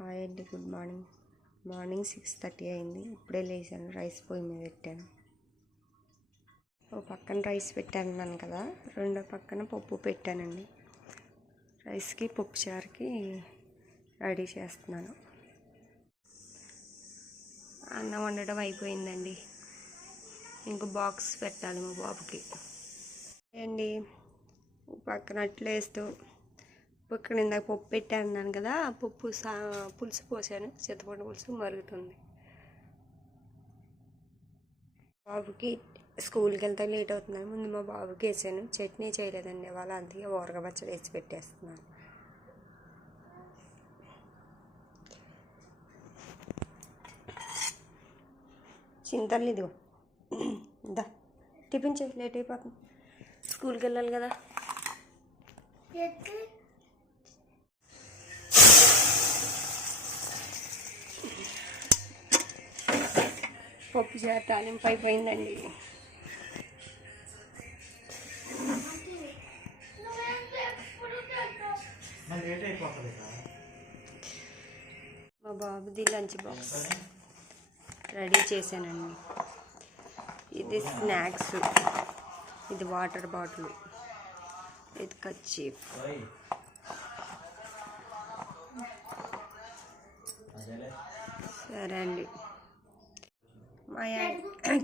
Hi అండి, good morning. Morning 6:30 అయింది. ఇప్పుడే లేచాను. రైస్ పొయ్యి మీద పెట్టాను. ఓ పక్కన రైస్ పెట్టాను కదా, రెండో పక్కన పప్పు పెట్టానండి. రైస్కి పప్పు చారుకి రెడీ చేస్తున్నాను. అన్నం వండడం అయిపోయిందండి. ఇంకో బాక్స్ పెట్టాలి మా బాబుకి అండి. పక్కన అట్లు వేస్తూ పక్కన ఇందాక పప్పు పెట్టాను కదా, పప్పు పులుసు పోసాను. చింతపండు పులుసు మరుగుతుంది. బాబుకి స్కూల్కి వెళ్తే లేట్ అవుతుందని ముందు మా బాబుకి వేసాను. చట్నీ చేయలేదండి ఇవాళ, అందుకే ఊరగాయ పచ్చడి వేసి పెట్టేస్తున్నాను. చింతలు ఇదిగో ఇందా టిఫిన్ చేసి లేట్ అయిపోతుంది. స్కూల్కి వెళ్ళాలి కదా. పప్పు చారు తాలింపు అయిపోయిందండి. మా బాబుది లంచ్ బాక్స్ రెడీ చేశానండి. ఇది స్నాక్స్, ఇది వాటర్ బాటిల్, ఇది కర్చీఫ్. సరే అండి, మా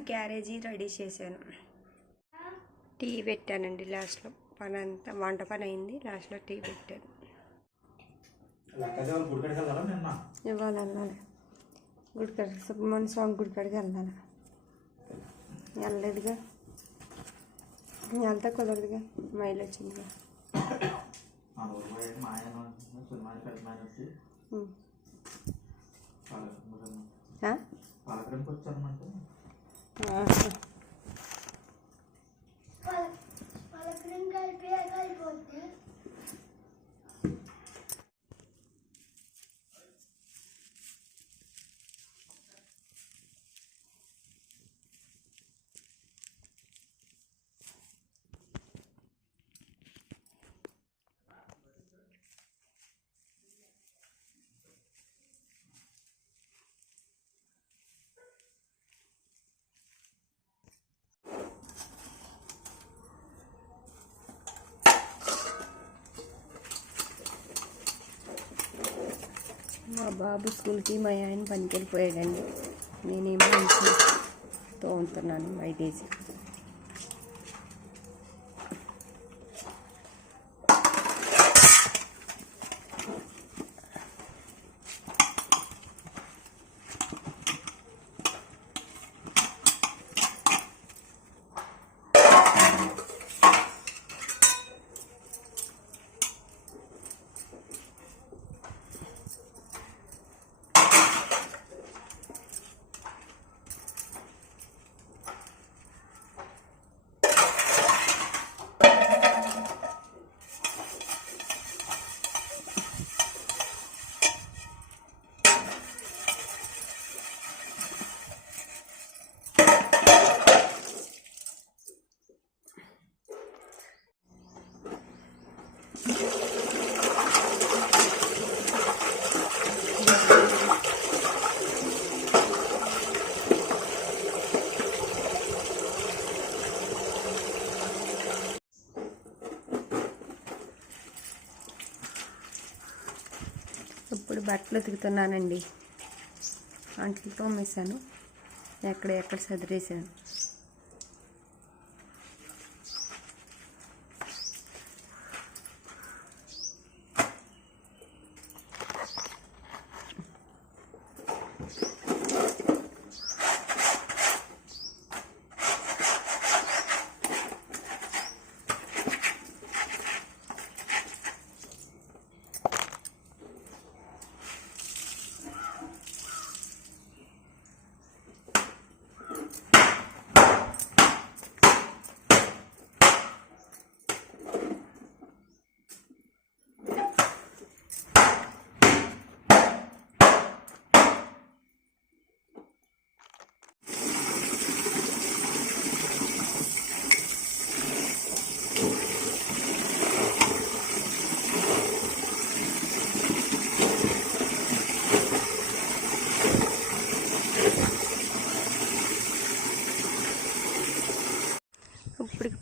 క్యారేజీ రెడీ చేశాను. టీ పెట్టానండి. లాస్ట్లో పని అంతా వంట పని అయింది. లాస్ట్లో టీ పెట్టాను. ఇవాళ వెళ్ళాలి గుడికాడికి, సుబ్రహ్మణ్య స్వామి గుడికాడికి వెళ్ళాలి. వెళ్ళలేదుగా, వెళ్తా కుదరదుగా, మైలు వచ్చిందిగా. మా బాబు స్కూల్కి మా ఆయన పనికి వెళ్ళిపోయాడండి. నేనేమో ఇంట్లో తోముతున్నాను బయటేసి. ఇప్పుడు బట్టలు ఉతుకుతున్నానండి. అంట్లు తోమేశాను, ఎక్కడ సదిరేసాను.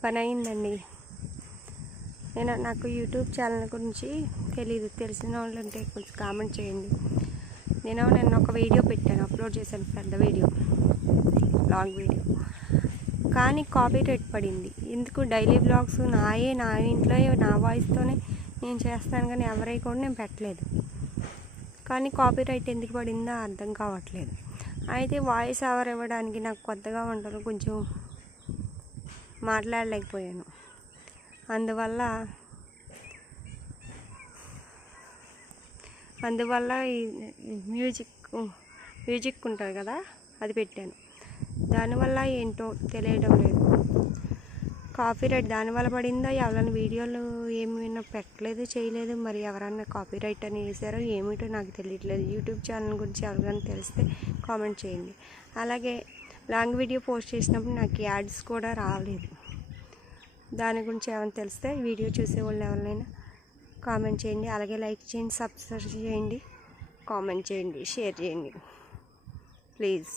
పని అయిందండి. నాకు యూట్యూబ్ ఛానల్ గురించి తెలీదు, తెలిసిన వాళ్ళు ఉంటే కొంచెం కామెంట్ చేయండి. నేను ఒక వీడియో పెట్టాను, అప్లోడ్ చేశాను, పెద్ద వీడియో, లాంగ్ వీడియో, కానీ కాపీరైట్ పడింది. ఎందుకు? డైలీ బ్లాగ్స్ నా ఇంట్లో నా వాయిస్తోనే నేను చేస్తాను, కానీ ఎవరై కూడా నేను పెట్టలేదు. కానీ కాపీరైట్ ఎందుకు పడిందో అర్థం కావట్లేదు. అయితే వాయిస్ ఓవర్ ఇవ్వడానికి నాకు కొత్తగా ఉంటాను, కొంచెం మాట్లాడలేకపోయాను. అందువల్ల ఈ మ్యూజిక్ ఉంటుంది కదా, అది పెట్టాను. దానివల్ల ఏంటో తెలియడం లేదు. కాపీరైట్ దానివల్ల పడిందో, ఎవరైనా వీడియోలు ఏమైనా పెట్టలేదు, చేయలేదు, మరి ఎవరన్నా కాపీరైట్ అని వేసారో ఏమిటో నాకు తెలియట్లేదు. యూట్యూబ్ ఛానల్ గురించి ఎవరికైనా తెలిస్తే కామెంట్ చేయండి. అలాగే లాంగ్ వీడియో పోస్ట్ చేసినప్పుడు నాకు యాడ్స్ కూడా రాలేదు. దాని గురించి ఏమైనా తెలిస్తే వీడియో చూసేవాళ్ళు ఎవరైనా కామెంట్ చేయండి. అలాగే లైక్ చేయండి, సబ్స్క్రైబ్ చేయండి, కామెంట్ చేయండి, షేర్ చేయండి ప్లీజ్.